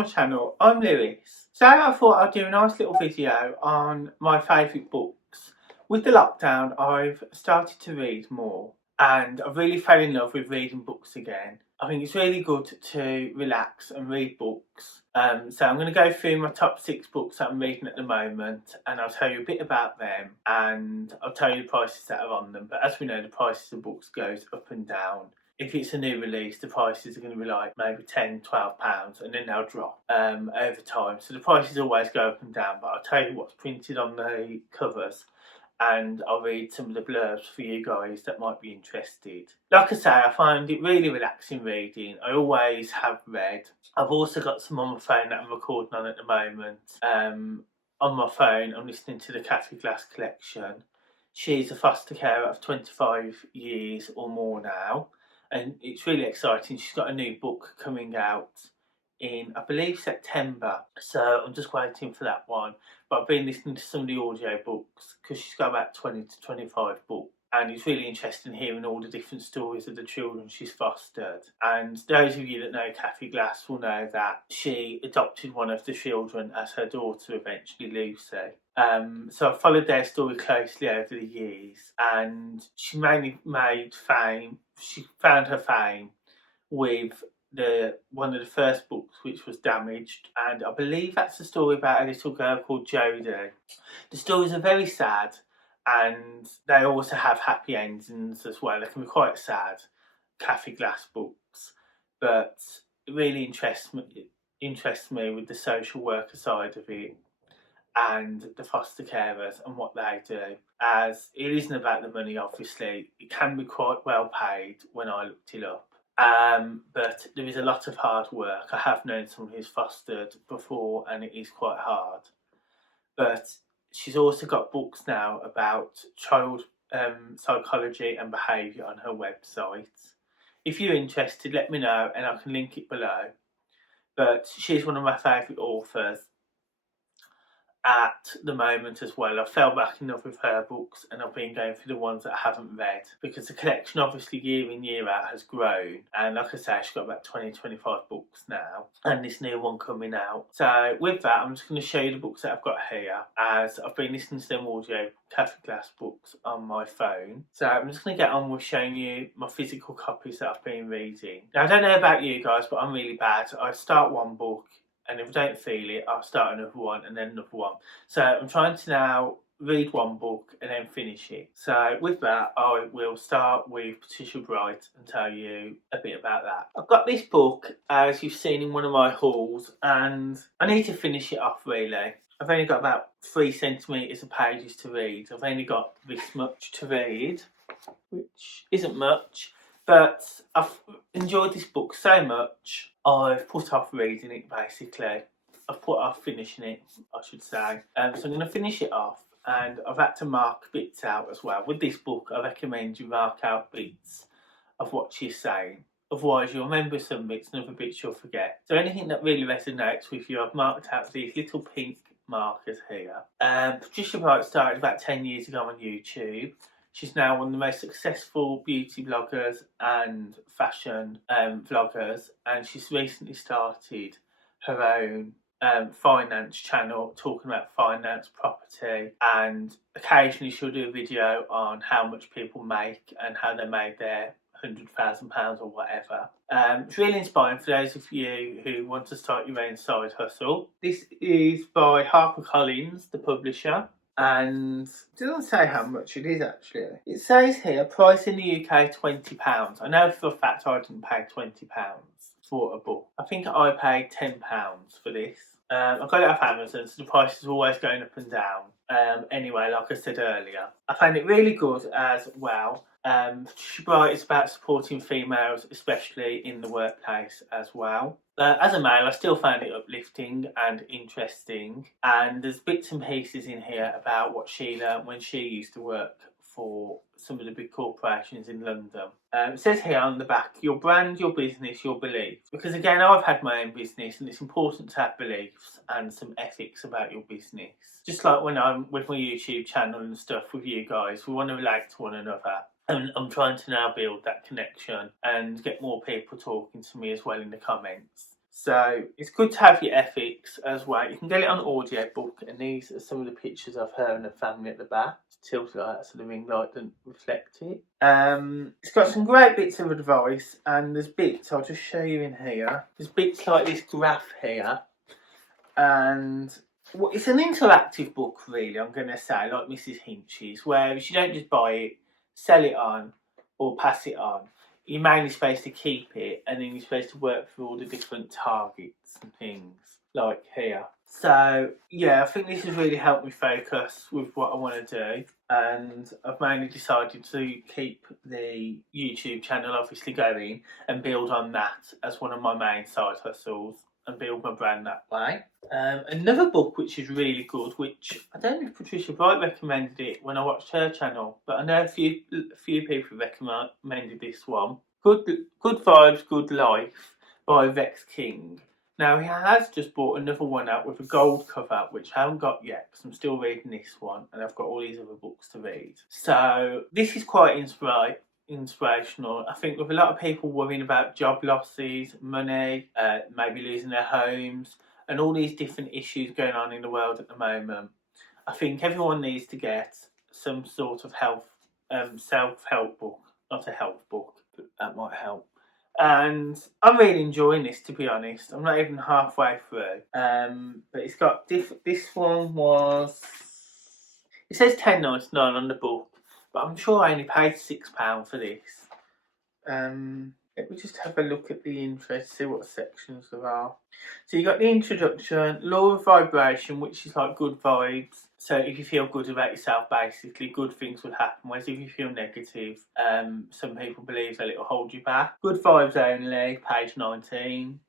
my channel. I'm Lewis. Today I thought I'd do a nice little video on my favourite books. With the lockdown I've started to read more and I've really fell in love with reading books again. I think it's really good to relax and read books. So I'm going to go through my top 6 books that I'm reading at the moment and I'll tell you a bit about them and I'll tell you the prices that are on them. But as we know, the prices of books goes up and down. If it's a new release, the prices are going to be like maybe £10–12 and then they'll drop over time. So the prices always go up and down, but I'll tell you what's printed on the covers and I'll read some of the blurbs for you guys that might be interested. Like I say, I find it really relaxing reading. I always have read. I've also got some on my phone that I'm recording on at the moment. On my phone, I'm listening to the Cathy Glass collection. She's a foster carer of 25 years or more now. And it's really exciting. She's got a new book coming out in, I believe, September. So I'm just waiting for that one. But I've been listening to some of the audio books because she's got about 20 to 25 books. And it's really interesting hearing all the different stories of the children she's fostered. And those of you that know Cathy Glass will know that she adopted one of the children as her daughter, eventually Lucy. So I followed their story closely over the years, and she mainly made fame. She found her fame with one of the first books, which was Damaged, and I believe that's a story about a little girl called Jodie. The stories are very sad, and they also have happy endings as well. They can be quite sad, Cathy Glass books, but it really interests me with the social worker side of it and the foster carers and what they do. As it isn't about the money, obviously. It can be quite well paid when I looked it up. But there is a lot of hard work. I have known someone who's fostered before and it is quite hard. But she's also got books now about child psychology and behaviour on her website. If you're interested, let me know and I can link it below. But she's one of my favourite authors at the moment as well. I fell back in love with her books and I've been going through the ones that I haven't read because the collection obviously year in year out has grown, and like I say, she's got about 20–25 books now and this new one coming out. So with that, I'm just going to show you the books that I've got here, as I've been listening to them audio Cathy Glass books on my phone. So I'm just going to get on with showing you my physical copies that I've been reading. Now I don't know about you guys, but I'm really bad. I start one book and if I don't feel it, I'll start another one and then another one. So I'm trying to now read one book and then finish it. So with that, I will start with Patricia Bright and tell you a bit about that. I've got this book, as you've seen in one of my hauls, and I need to finish it off really. I've only got about 3 centimetres of pages to read. I've only got this much to read, which isn't much. But I've enjoyed this book so much, I've put off reading it basically. I've put off finishing it, I should say. So I'm going to finish it off, and I've had to mark bits out as well. With this book, I recommend you mark out bits of what she's saying. Otherwise you'll remember some bits and other bits you'll forget. So anything that really resonates with you, I've marked out these little pink markers here. Patricia Bright started about 10 years ago on YouTube. She's now one of the most successful beauty bloggers and fashion vloggers, and she's recently started her own finance channel, talking about finance, property, and occasionally she'll do a video on how much people make and how they made their £100,000 or whatever. It's really inspiring for those of you who want to start your own side hustle. This is by HarperCollins, the publisher. And it doesn't say how much it is actually. It says here, price in the UK £20. I know for a fact I didn't pay £20 for a book. I think I paid £10 for this. I got it off Amazon, so the price is always going up and down. Anyway, like I said earlier, I found it really good as well. Patricia Bright is about supporting females, especially in the workplace as well. As a male, I still found it uplifting and interesting, and there's bits and pieces in here about what she learned when she used to work for some of the big corporations in London. It says here on the back, your brand, your business, your beliefs. Because again, I've had my own business and it's important to have beliefs and some ethics about your business. Just like when I'm with my YouTube channel and stuff with you guys, we want to relate to one another. And I'm trying to now build that connection and get more people talking to me as well in the comments. So it's good to have your ethics as well. You can get it on audio book, and these are some of the pictures of her and her family at the back. Tilted like that so the ring light doesn't reflect it. It's got some great bits of advice, and there's bits, I'll just show you in here. There's bits like this graph here, and it's an interactive book really, I'm going to say, like Mrs. Hinch's, where you don't just buy it, sell it on, or pass it on. You're mainly supposed to keep it, and then you're supposed to work through all the different targets and things, like here. So, yeah, I think this has really helped me focus with what I want to do, and I've mainly decided to keep the YouTube channel obviously going and build on that as one of my main side hustles and build my brand that way. Another book which is really good, which I don't know if Patricia Bright recommended it when I watched her channel, but I know a few people recommended this one. Good Vibes, Good Life by Vex King. Now he has just bought another one out with a gold cover, which I haven't got yet because I'm still reading this one, and I've got all these other books to read. So this is quite inspirational. I think with a lot of people worrying about job losses, money, maybe losing their homes, and all these different issues going on in the world at the moment, I think everyone needs to get some sort of self-help book. Not a health book, but that might help. And I'm really enjoying this, to be honest. I'm not even halfway through. But it's got this one was, it says $10.99 on the book, but I'm sure I only paid £6 for this. Let me just have a look at the intro to see what sections there are. So you got the introduction, law of vibration, which is like good vibes. So if you feel good about yourself, basically good things will happen. Whereas if you feel negative, some people believe that it will hold you back. Good vibes only, page 19.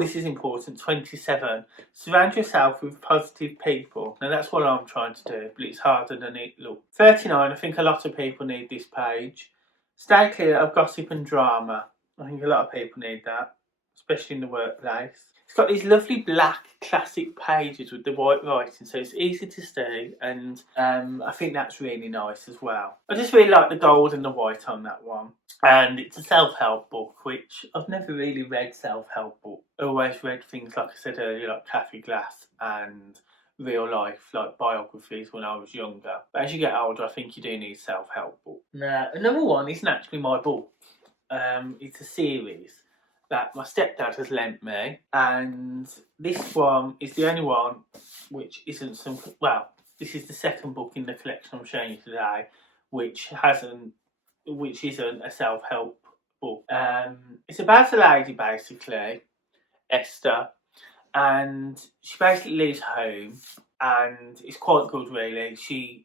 This is important, 27. Surround yourself with positive people. Now that's what I'm trying to do, but it's harder than it looks. 39, I think a lot of people need this page. Stay clear of gossip and drama. I think a lot of people need that, especially in the workplace. It's got these lovely black classic pages with the white writing, so it's easy to see, and I think that's really nice as well. I just really like the gold and the white on that one. And it's a self-help book, which I've never really read self-help book. I always read things, like I said earlier, like Kathy Glass and real life, like biographies when I was younger. But as you get older, I think you do need self-help book. Now, another one isn't actually my book. It's a series that my stepdad has lent me, and this one is the only one which isn't this is the second book in the collection I'm showing you today, which isn't a self-help book. It's about a lady, basically, Esther, and she basically leaves home, and it's quite good really. She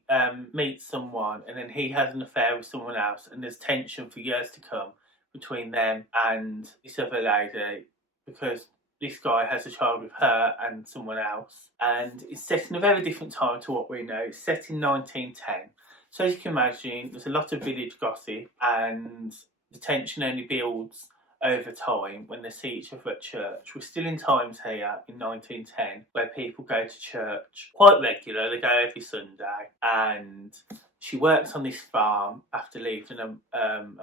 meets someone, and then he has an affair with someone else, and there's tension for years to come between them and this other lady, because this guy has a child with her and someone else, and it's set in a very different time to what we know. It's set in 1910, so as you can imagine, there's a lot of village gossip, and the tension only builds over time when they see each other at church. We're still in times here in 1910 where people go to church quite regular. They go every Sunday, and she works on this farm after leaving a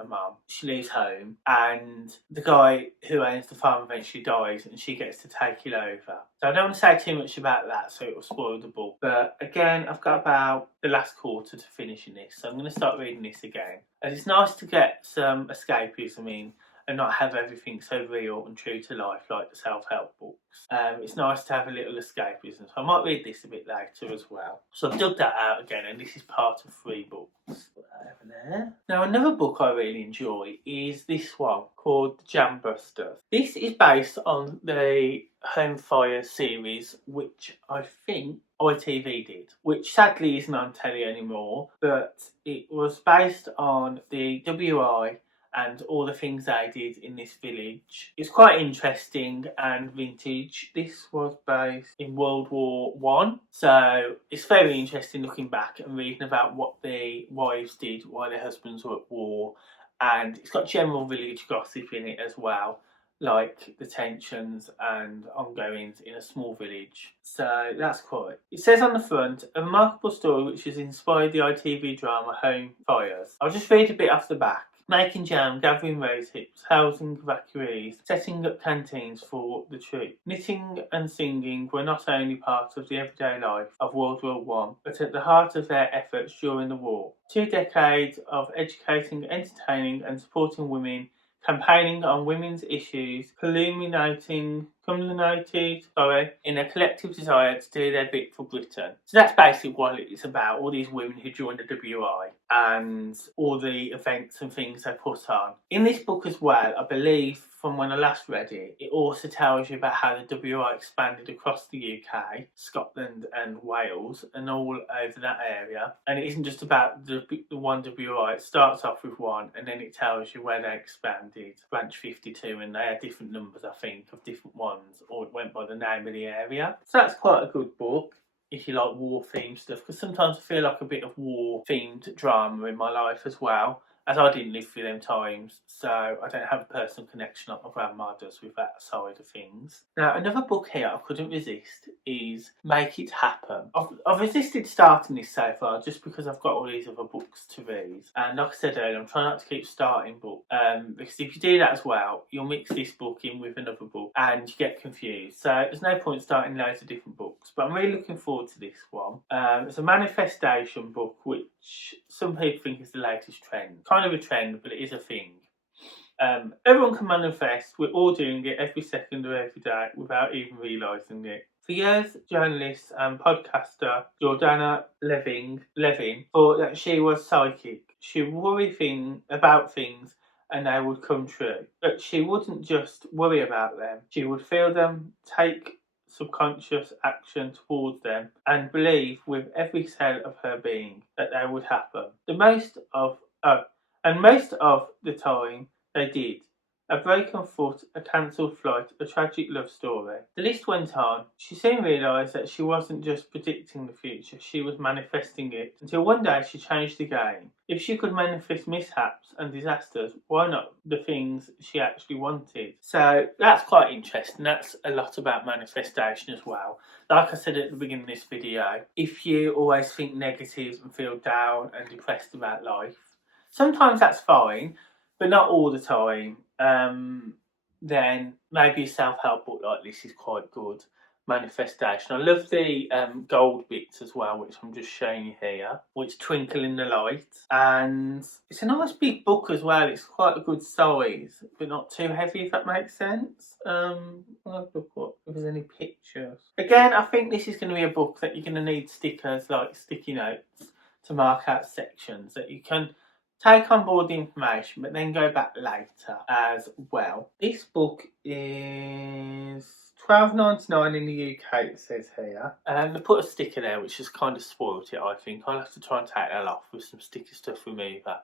mum. She leaves home, and the guy who owns the farm eventually dies, and she gets to take it over. So I don't want to say too much about that, so it will spoil the book. But again, I've got about the last quarter to finishing this, so I'm going to start reading this again. And it's nice to get some escapism in and not have everything so real and true to life like the self-help books. It's nice to have a little escapism, so I might read this a bit later as well. So I've dug that out again, and this is part of 3 books. Put that over there. Now another book I really enjoy is this one called Jambuster. This is based on the Home Fire series, which I think ITV did, which sadly isn't on telly anymore, but it was based on the WI and all the things they did in this village. It's quite interesting and vintage. This was based in World War I, so it's very interesting looking back and reading about what the wives did while their husbands were at war, and it's got general village gossip in it as well, like the tensions and ongoings in a small village. So that's quite. It says on the front, a remarkable story which has inspired the ITV drama Home Fires. I'll just read a bit off the back. making jam, gathering rose hips, housing evacuees, setting up canteens for the troops. Knitting and singing were not only part of the everyday life of World War One, but at the heart of their efforts during the war. 2 decades of educating, entertaining and supporting women, campaigning on women's issues, culminated in a collective desire to do their bit for Britain. So that's basically what it's about, all these women who joined the WI and all the events and things they put on. In this book as well, I believe from when I last read it, it also tells you about how the WI expanded across the UK, Scotland and Wales and all over that area. And it isn't just about the one WI, it starts off with one and then it tells you where they expanded, branch 52, and they had different numbers, I think, of different ones, or it went by the name of the area. So that's quite a good book if you like war themed stuff, because sometimes I feel like a bit of war themed drama in my life as well, as I didn't live through them times, so I don't have a personal connection like my grandma does with that side of things. Now, another book here I couldn't resist is Make It Happen. I've resisted starting this so far just because I've got all these other books to read, and like I said earlier, I'm trying not to keep starting books, because if you do that as well, you'll mix this book in with another book and you get confused. So there's no point starting loads of different books, but I'm really looking forward to this one. It's a manifestation book, which some people think is the latest trend. Kind of a trend, but it is a thing. Everyone can manifest. We're all doing it every second of every day without even realising it. For years, journalist and podcaster Jordana Levin thought that she was psychic. She would worry about things and they would come true. But she wouldn't just worry about them. She would feel them, take subconscious action towards them, and believe with every cell of her being that they would happen. Most of the time they did. A broken foot, a cancelled flight, a tragic love story. The list went on. She soon realised that she wasn't just predicting the future, she was manifesting it, until one day she changed the game. If she could manifest mishaps and disasters, why not the things she actually wanted? So that's quite interesting. That's a lot about manifestation as well. Like I said at the beginning of this video, if you always think negative and feel down and depressed about life, sometimes that's fine, but not all the time. Then maybe a self-help book like this is quite good. Manifestation. I love the gold bits as well, which I'm just showing you here, which twinkle in the light. And it's a nice big book as well. It's quite a good size, but not too heavy, if that makes sense. I'll look up if there's any pictures. Again, I think this is going to be a book that you're going to need stickers, like sticky notes, to mark out sections that you can take on board the information, but then go back later as well. This book is $12.99 in the UK, it says here. They put a sticker there, which has kind of spoilt it, I think. I'll have to try and take that off with some sticky stuff remover.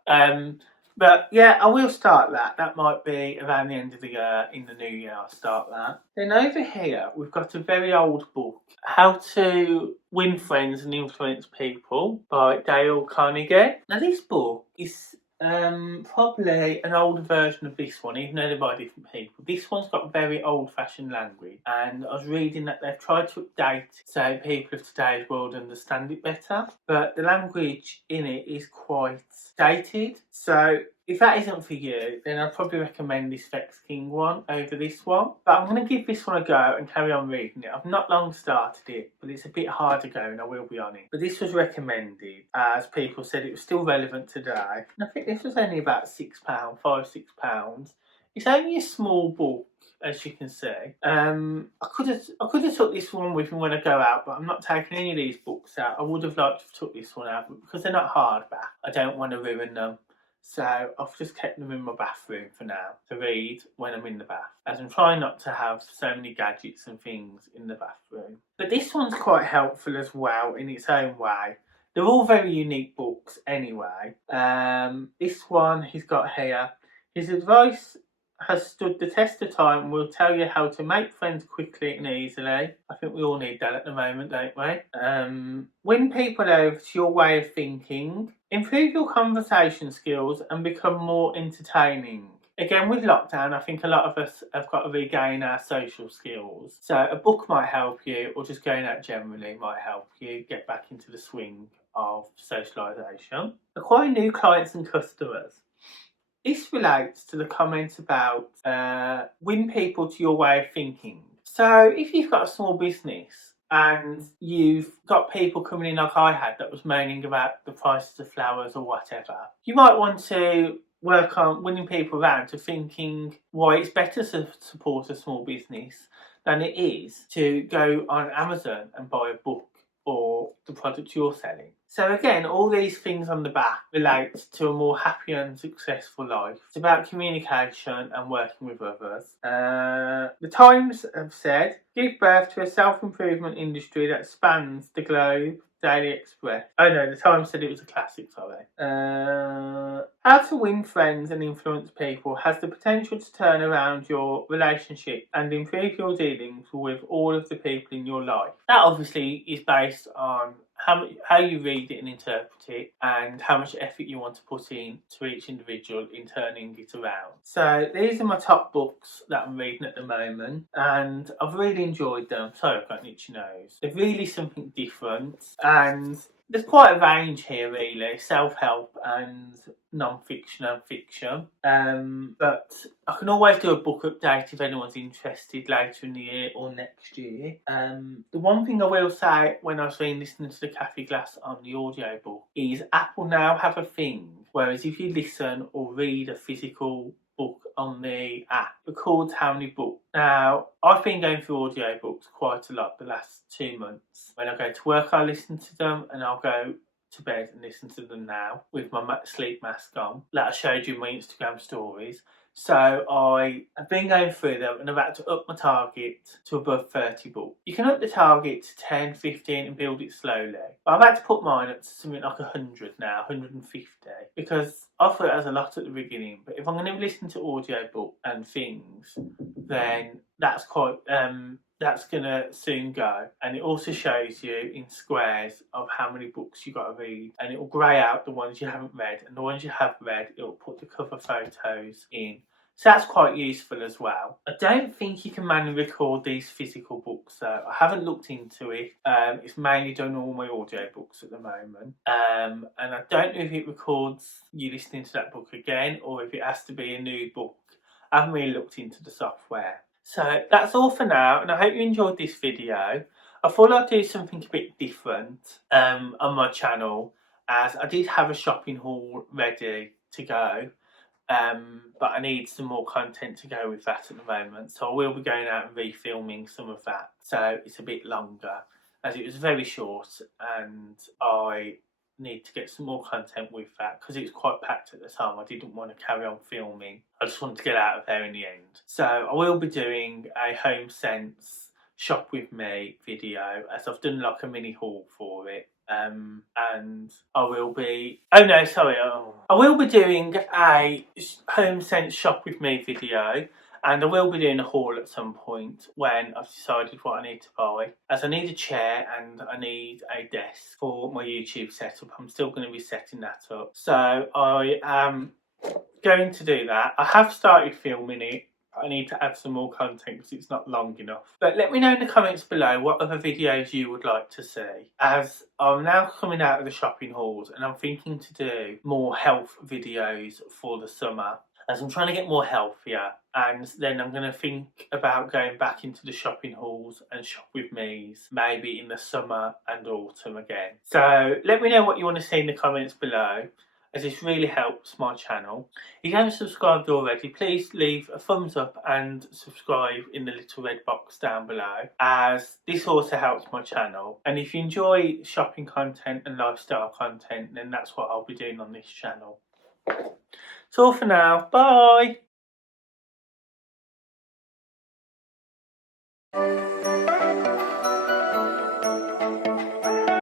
But yeah, I will start that. That might be around the end of the year, in the new year, I'll start that. Then over here, we've got a very old book, How to Win Friends and Influence People by Dale Carnegie. Now this book is probably an older version of this one, even though they're by different people. This one's got very old-fashioned language, and I was reading that they've tried to update so people of today's world understand it better, but the language in it is quite dated. So if that isn't for you, then I'd probably recommend this Vex King one over this one. But I'm going to give this one a go and carry on reading it. I've not long started it, but it's a bit harder going, I will be honest. But this was recommended, as people said it was still relevant today. And I think this was only about £6, £5-6. It's only a small book, as you can see. I could have took this one with me when I go out, but I'm not taking any of these books out. I would have liked to have took this one out, but because they're not hardback, I don't want to ruin them. So I've just kept them in my bathroom for now to read when I'm in the bath, as I'm trying not to have so many gadgets and things in the bathroom. But this one's quite helpful as well in its own way. They're all very unique books anyway. This one he's got here. His advice has stood the test of time and will tell you how to make friends quickly and easily. I think we all need that at the moment, don't we? Win people over to your way of thinking. Improve your conversation skills and become more entertaining. Again, with lockdown, I think a lot of us have got to regain our social skills. So a book might help you, or just going out generally might help you get back into the swing of socialisation. Acquire new clients and customers. this relates to the comments about win people to your way of thinking. So if you've got a small business and you've got people coming in like I had that was moaning about the prices of flowers or whatever, you might want to work on winning people around to thinking why it's better to support a small business than it is to go on Amazon and buy a book or the product you're selling. So again, all these things on the back relate to a more happy and successful life. It's about communication and working with others. The Times have said, give birth to a self-improvement industry that spans the globe. Daily Express. Oh no, the Times said it was a classic, sorry. How to win friends and influence people has the potential to turn around your relationship and improve your dealings with all of the people in your life. That obviously is based on how you read it and interpret it, and how much effort you want to put in to each individual in turning it around. So these are my top books that I'm reading at the moment, and I've really enjoyed them. Sorry, I've got an itchy nose. They're really something different, and there's quite a range here, really, self-help and non-fiction and fiction. But I can always do a book update if anyone's interested later in the year or next year. The one thing I will say when I was listening to the Cafe Glass on the audiobook is Apple now have a thing, whereas if you listen or read a physical book on the app, records how many books. Now, I've been going through audiobooks quite a lot the last 2 months. When I go to work, I listen to them, and I'll go to bed and listen to them now with my sleep mask on, that I showed you in my Instagram stories. So I have been going through them, and I've had to up my target to above 30 books. You can up the target to 10, 15 and build it slowly. But I've had to put mine up to something like 100 now, 150, because I thought it was a lot at the beginning. But if I'm going to listen to audiobook and things, then that's quite that's going to soon go. And it also shows you in squares of how many books you got to read, and it will grey out the ones you haven't read, and the ones you have read, it will put the cover photos in. So that's quite useful as well. I don't think you can manually record these physical books, so I haven't looked into it. It's mainly done all my audiobooks at the moment. And I don't know if it records you listening to that book again, or if it has to be a new book. I haven't really looked into the software. So that's all for now, and I hope you enjoyed this video. I thought I'd do something a bit different on my channel, as I did have a shopping haul ready to go. But I need some more content to go with that at the moment, so I will be going out and refilming some of that, so it's a bit longer, as it was very short and I need to get some more content with that because it was quite packed at the time. I didn't want to carry on filming, I just wanted to get out of there in the end. So I will be doing a Home Sense shop with me video, as I've done like a mini haul for it. And I will be I will be doing a Home Sense shop with me video, and I will be doing a haul at some point when I've decided what I need to buy, as I need a chair and I need a desk for my YouTube setup. I'm still going to be setting that up, so I am going to do that. I have started filming it. I need to add some more content because it's not long enough. But let me know in the comments below what other videos you would like to see, as I'm now coming out of the shopping hauls and I'm thinking to do more health videos for the summer, as I'm trying to get more healthier, and then I'm going to think about going back into the shopping hauls and shop with me's maybe in the summer and autumn again. So let me know what you want to see in the comments below, as this really helps my channel. If you haven't subscribed already, please leave a thumbs up and subscribe in the little red box down below, as this also helps my channel. And if you enjoy shopping content and lifestyle content, then that's what I'll be doing on this channel. That's all for now. Bye!